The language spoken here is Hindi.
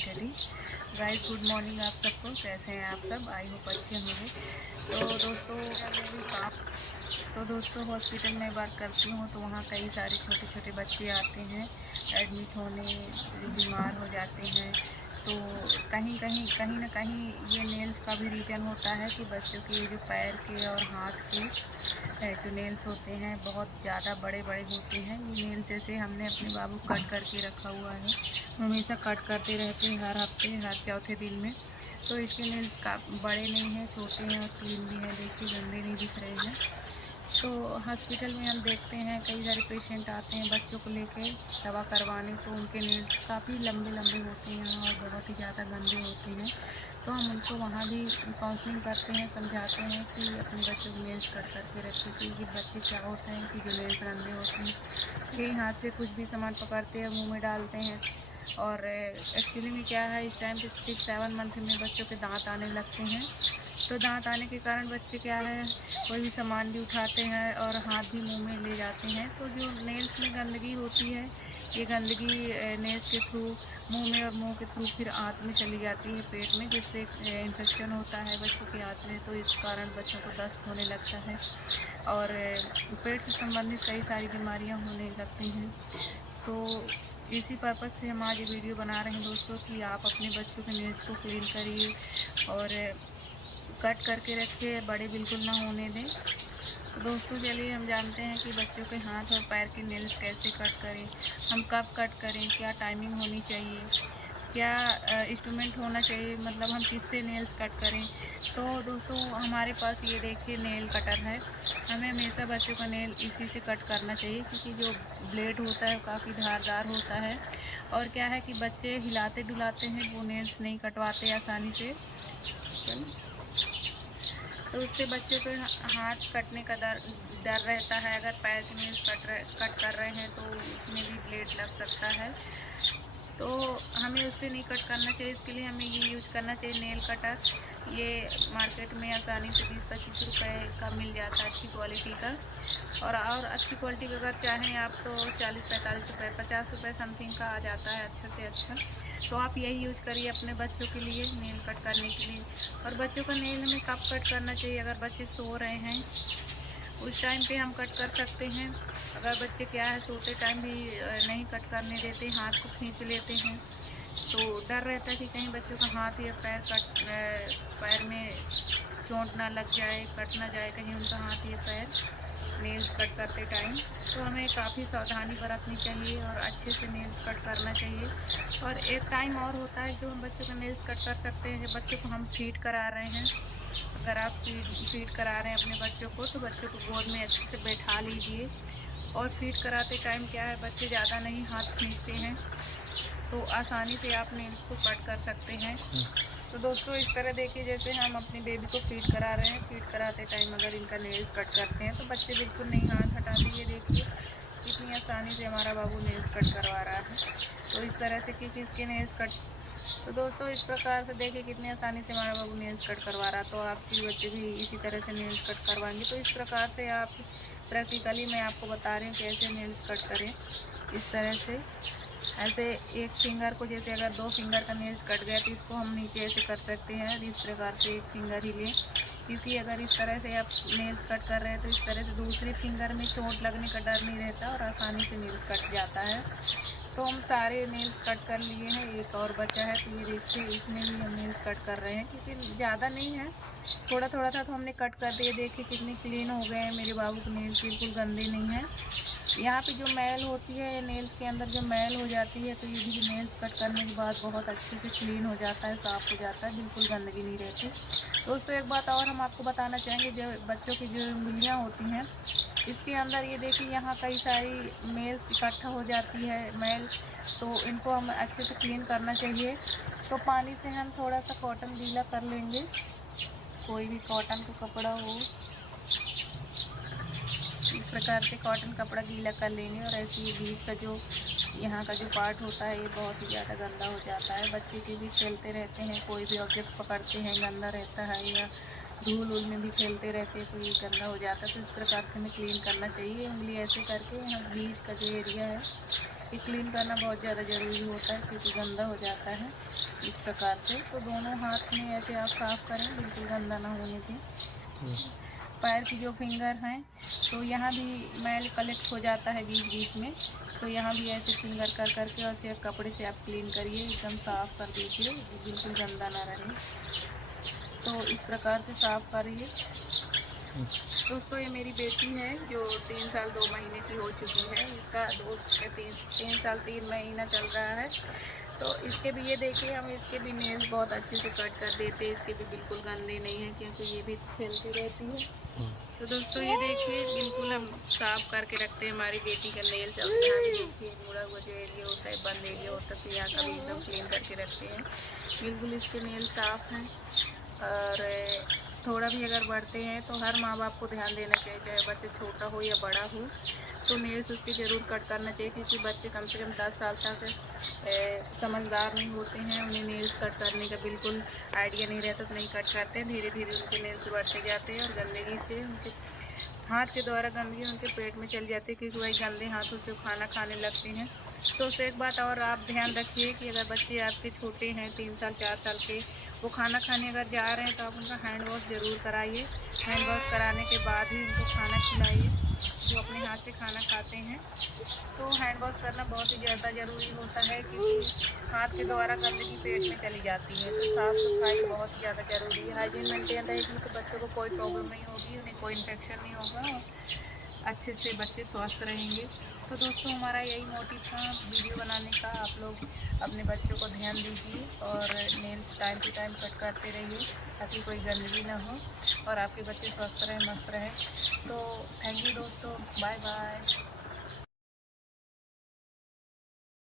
स्टडी। गाइस गुड मॉर्निंग आप सबको, कैसे हैं आप सब? आई होप अच्छे होंगे। तो दोस्तों हॉस्पिटल में वर्क करती हूँ, तो वहाँ कई सारे छोटे छोटे बच्चे आते हैं एडमिट होने, बीमार हो जाते हैं। तो कहीं ना कहीं ये नेल्स का भी रीज़न होता है कि बच्चों के जो पैर के और हाथ के जो नेल्स होते हैं बहुत ज़्यादा बड़े बड़े होते हैं। ये नेल्स जैसे हमने अपने बाबू कट करके रखा हुआ है, हमेशा कट करते रहते हैं हर हफ्ते, हर चौथे दिन में। तो इसके नेल्स का बड़े नहीं हैं, छोटे हैं और क्लीन भी हैं। देखिए गंदे नहीं दिख रहे हैं। तो हॉस्पिटल में हम देखते हैं कई सारे पेशेंट आते हैं बच्चों को लेके दवा करवाने, तो उनके नेल्स काफ़ी लंबे लंबे होते हैं और बहुत ही ज़्यादा गंदे होते हैं। तो हम उनको वहाँ भी काउंसलिंग करते हैं, समझाते हैं कि अपने बच्चों को नेल्स कट करके रखें, क्योंकि बच्चे क्या होते हैं कि जो नेल्स गंदे होते हैं कहीं हाथ से कुछ भी सामान पकड़ते हैं मुंह में डालते हैं। और एक्चुअली में क्या है, इस टाइम पे 6-7 मंथ में बच्चों के दांत आने लगते हैं। तो दांत आने के कारण बच्चे क्या है, कोई भी सामान भी उठाते हैं और हाथ भी मुंह में ले जाते हैं। तो जो नेल्स में गंदगी होती है, ये गंदगी नेल्स के थ्रू मुंह में और मुंह के थ्रू फिर आंत में चली जाती है, पेट में, जिससे इन्फेक्शन होता है बच्चों के आंत में। तो इस कारण बच्चों को दस्त होने लगता है और पेट से संबंधित कई सारी बीमारियां होने लगती हैं। तो इसी पर्पज़ से हम आज ये वीडियो बना रहे हैं दोस्तों कि आप अपने बच्चों के नेल्स को क्लीन करिए और कट करके रखिए, बड़े बिल्कुल ना होने दें। तो दोस्तों चलिए हम जानते हैं कि बच्चों के हाथ और पैर के नेल्स कैसे कट करें, हम कब कट करें, क्या टाइमिंग होनी चाहिए, क्या इंस्ट्रूमेंट होना चाहिए, मतलब हम किससे नेल्स कट करें। तो दोस्तों हमारे पास ये देखिए नेल कटर है। हमें हमेशा बच्चों का नेल इसी से कट करना चाहिए, क्योंकि जो ब्लेड होता है वो काफ़ी धारदार होता है। और क्या है कि बच्चे हिलाते डुलाते हैं, वो नेल्स नहीं कटवाते आसानी से। तो उससे बच्चों के हाथ कटने का डर रहता है। अगर पैर के नेल्स कट कर रहे हैं तो उसमें भी ब्लेड लग सकता है। तो हमें उससे नहीं कट करना चाहिए। इसके लिए हमें ये यूज करना चाहिए नेल कटर। ये मार्केट में आसानी से 20-25 रुपये का मिल जाता है, अच्छी क्वालिटी का। और अच्छी क्वालिटी का अगर चाहें आप तो 40-45 रुपये, 50 रुपये समथिंग का आ जाता है अच्छा से अच्छा। तो आप यही यूज़ करिए अपने बच्चों के लिए नेल कट करने के लिए। और बच्चों का नेल हमें कब कट करना चाहिए, अगर बच्चे सो रहे हैं उस टाइम पे हम कट कर सकते हैं। अगर बच्चे क्या है सोते टाइम भी नहीं कट करने देते, हाथ को खींच लेते हैं, तो डर रहता है कि कहीं बच्चों का हाथ या पैर में चोट ना लग जाए, कट ना जाए कहीं उनका हाथ या पैर नेल्स कट करते टाइम। तो हमें काफ़ी सावधानी बरतनी चाहिए और अच्छे से नेल्स कट करना चाहिए। और एक टाइम और होता है जो हम बच्चों का नेल्स कट कर सकते हैं, जब बच्चों को हम फीड करा रहे हैं। अगर आप फीड करा रहे हैं अपने बच्चों को, तो बच्चों को गोद में अच्छे से बैठा लीजिए। और फीड कराते टाइम क्या है, बच्चे ज़्यादा नहीं हाथ खींचते हैं, तो आसानी से आप नेल्स को कट कर सकते हैं। तो दोस्तों इस तरह देखिए, जैसे हम अपनी बेबी को फीड करा रहे हैं, फीड कराते टाइम अगर इनका नेल्स कट करते हैं तो बच्चे बिल्कुल नहीं हाथ हटाते। ये देखिए कितनी आसानी से हमारा बाबू नेल्स कट करवा रहा है। तो इस तरह से किसी के नेल्स कट, तो दोस्तों इस प्रकार से देखिए कितनी आसानी से हमारा बाबू नेल्स कट करवा रहा है। तो आपके बच्चे भी इसी तरह से नेल्स कट करवाएंगे। तो इस प्रकार से आप प्रैक्टिकली मैं आपको बता रही हूँ कैसे नेल्स कट करें। इस तरह से ऐसे एक फिंगर को, जैसे अगर 2 फिंगर का नेल्स कट गया तो इसको हम नीचे ऐसे कर सकते हैं, इस प्रकार से एक फिंगर ही लें। क्योंकि अगर इस तरह से आप नेल्स कट कर रहे हैं तो इस तरह से दूसरी फिंगर में चोट लगने का डर नहीं रहता और आसानी से नेल्स कट जाता है। तो हम सारे नेल्स कट कर लिए हैं, एक और बचा है, तो ये देखिए इसमें भी हम नेल्स कट कर रहे हैं, क्योंकि ज़्यादा नहीं है, थोड़ा थोड़ा था तो हमने कट कर दिए। देखिए कितने क्लीन हो गए हैं मेरे बाबू के नेल्स, बिल्कुल गंदे नहीं हैं। यहाँ पे जो मैल होती है नेल्स के अंदर, जो मैल हो जाती है, तो ये भी नेल्स कट करने के बाद बहुत अच्छे से क्लीन हो जाता है, साफ़ हो जाता है, बिल्कुल गंदगी नहीं रहती। दोस्तों एक बात और हम आपको बताना चाहेंगे, जो बच्चों की जो उंगलियाँ होती हैं इसके अंदर, ये देखिए यहाँ कई सारी मेल्स इकट्ठा हो जाती है मैल, तो इनको हम अच्छे से क्लीन करना चाहिए। तो पानी से हम थोड़ा सा कॉटन गीला कर लेंगे, कोई भी कॉटन का कपड़ा हो, इस प्रकार से कॉटन कपड़ा गीला कर लेंगे। और ऐसे ये बीच का जो यहाँ का जो पार्ट होता है ये बहुत ही ज़्यादा गंदा हो जाता है। बच्चे के भी खेलते रहते हैं, कोई भी ऑब्जेक्ट पकड़ते हैं गंदा रहता है, या धूल उल में भी खेलते रहते हैं तो ये गंदा हो जाता है। तो इस प्रकार से हमें क्लीन करना चाहिए। उंगली ऐसे करके यहाँ बीच का जो एरिया है ये क्लीन करना बहुत ज़्यादा ज़रूरी होता है क्योंकि गंदा हो जाता है इस प्रकार से। तो दोनों हाथ में ऐसे आप साफ़ करें, बिल्कुल गंदा ना होने दें। पैर की जो फिंगर हैं तो यहाँ भी मैल कलेक्ट हो जाता है बीच बीच में, तो यहाँ भी ऐसे फिंगर कर करके और सिर्फ कपड़े से आप क्लीन करिए, एकदम साफ़ कर दीजिए, बिल्कुल गंदा ना रहे। तो इस प्रकार से साफ़ करिए। दोस्तों ये मेरी बेटी है जो 3 साल 2 महीने की हो चुकी है। इसका 3 साल 3 महीना चल रहा है। तो इसके भी ये देखिए, हम इसके भी नेल्स बहुत अच्छे से कट कर देते हैं। इसके भी बिल्कुल गंदे नहीं हैं क्योंकि ये भी खेलती रहती है। तो दोस्तों ये देखिए, बिल्कुल हम साफ करके रखते हैं हमारी बेटी का नेल्स। अब यहाँ भी देखिए मुड़ा हुआ जो एरिया होता है, बंद एरिया होता है, तो यहाँ का भी एकदम क्लीन करके रखते हैं। बिल्कुल इसके नेल साफ हैं। और थोड़ा भी अगर बढ़ते हैं तो हर माँ बाप को ध्यान देना चाहिए, चाहे बच्चे छोटा हो या बड़ा हो, तो नेल्स उसके ज़रूर कट करना चाहिए क्योंकि बच्चे कम से कम 10 साल तक समझदार नहीं होते हैं। उन्हें नेल्स कट करने का बिल्कुल आइडिया नहीं रहता, तो नहीं कट करते हैं। धीरे धीरे उनके नेल्स बढ़ते जाते हैं और गंदगी से उनके हाथ के द्वारा गंदगी उनके पेट में चल जाती है क्योंकि वही गंदे हाथों से खाना खाने लगते हैं। तो उससे एक बात और आप ध्यान रखिए कि अगर बच्चे आपके छोटे हैं 3 साल 4 साल के, वो खाना खाने अगर जा रहे हैं तो आप उनका हैंड वॉश ज़रूर कराइए। हैंड वॉश कराने के बाद ही उनको खाना खिलाइए। वो अपने हाथ से खाना खाते हैं तो हैंड वॉश करना बहुत ही ज़्यादा ज़रूरी होता है क्योंकि हाथ के द्वारा गंदगी पेट में चली जाती है। तो साफ़ सफाई बहुत ही ज़्यादा ज़रूरी है। हाइजीन मेंटेन रहेगी तो बच्चों को कोई प्रॉब्लम नहीं होगी, उन्हें कोई इन्फेक्शन नहीं होगा और अच्छे से बच्चे स्वस्थ रहेंगे। तो दोस्तों हमारा यही मोटिव था वीडियो बनाने का। आप लोग अपने बच्चों को ध्यान दीजिए और nails time to time cut करते रहिए ताकि कोई गंदगी ना हो और आपके बच्चे स्वस्थ रहें, मस्त रहें। तो थैंक यू दोस्तों, बाय बाय।